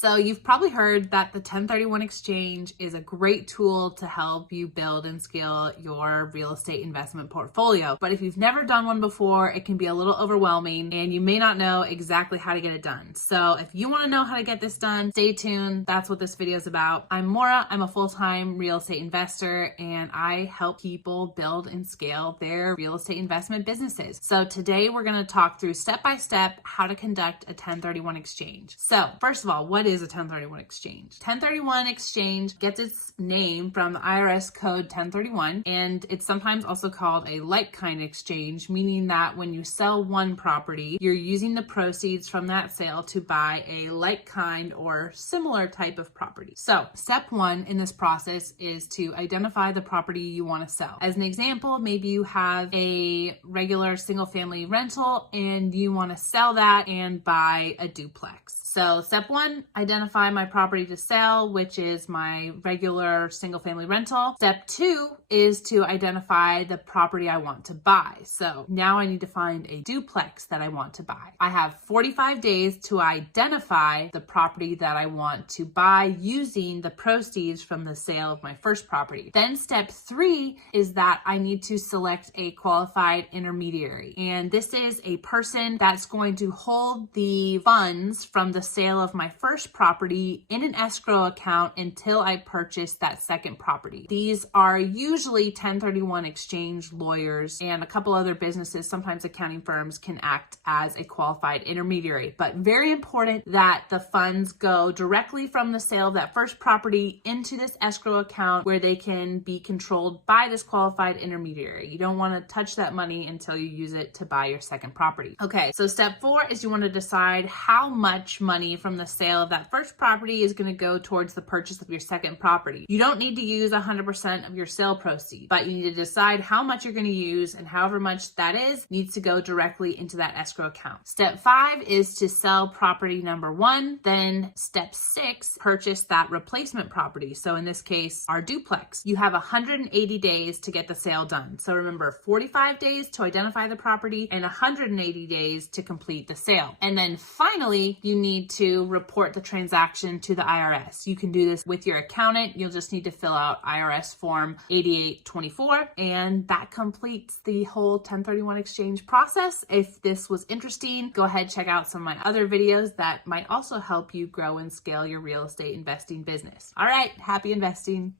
So you've probably heard that the 1031 exchange is a great tool to help you build and scale your real estate investment portfolio. But if you've never done one before, it can be a little overwhelming and you may not know exactly how to get it done. So if you want to know how to get this done, stay tuned. That's what this video is about. I'm Maura. I'm a full-time real estate investor and I help people build and scale their real estate investment businesses. So today we're going to talk through step-by-step how to conduct a 1031 exchange. So first of all, what is a 1031 exchange? 1031 exchange gets its name from the IRS code 1031, and it's sometimes also called a like-kind exchange, meaning that when you sell one property, you're using the proceeds from that sale to buy a like-kind or similar type of property. So step one in this process is to identify the property you want to sell. As an example, maybe you have a regular single-family rental and you want to sell that and buy a duplex. So step one, identify my property to sell, which is my regular single-family rental. Step two is to identify the property I want to buy. So now I need to find a duplex that I want to buy. I have 45 days to identify the property that I want to buy using the proceeds from the sale of my first property. Then step three is that I need to select a qualified intermediary. And this is a person that's going to hold the funds from the sale of my first property in an escrow account until I purchase that second property. These are usually 1031 exchange lawyers and a couple other businesses, sometimes accounting firms, can act as a qualified intermediary. But very important that the funds go directly from the sale of that first property into this escrow account where they can be controlled by this qualified intermediary. You don't want to touch that money until you use it to buy your second property. Okay, so step four is you want to decide how much money from the sale of that first property is going to go towards the purchase of your second property. You don't need to use 100% of your sale proceeds, but you need to decide how much you're going to use, and however much that is needs to go directly into that escrow account. Step five is to sell property number one. Then step six, purchase that replacement property. So in this case, our duplex. You have 180 days to get the sale done. So remember, 45 days to identify the property and 180 days to complete the sale. And then finally, you need to report the transaction to the IRS. You can do this with your accountant. You'll just need to fill out IRS form 8824, and that completes the whole 1031 exchange process. If this was interesting, go ahead, check out some of my other videos that might also help you grow and scale your real estate investing business. All right, happy investing.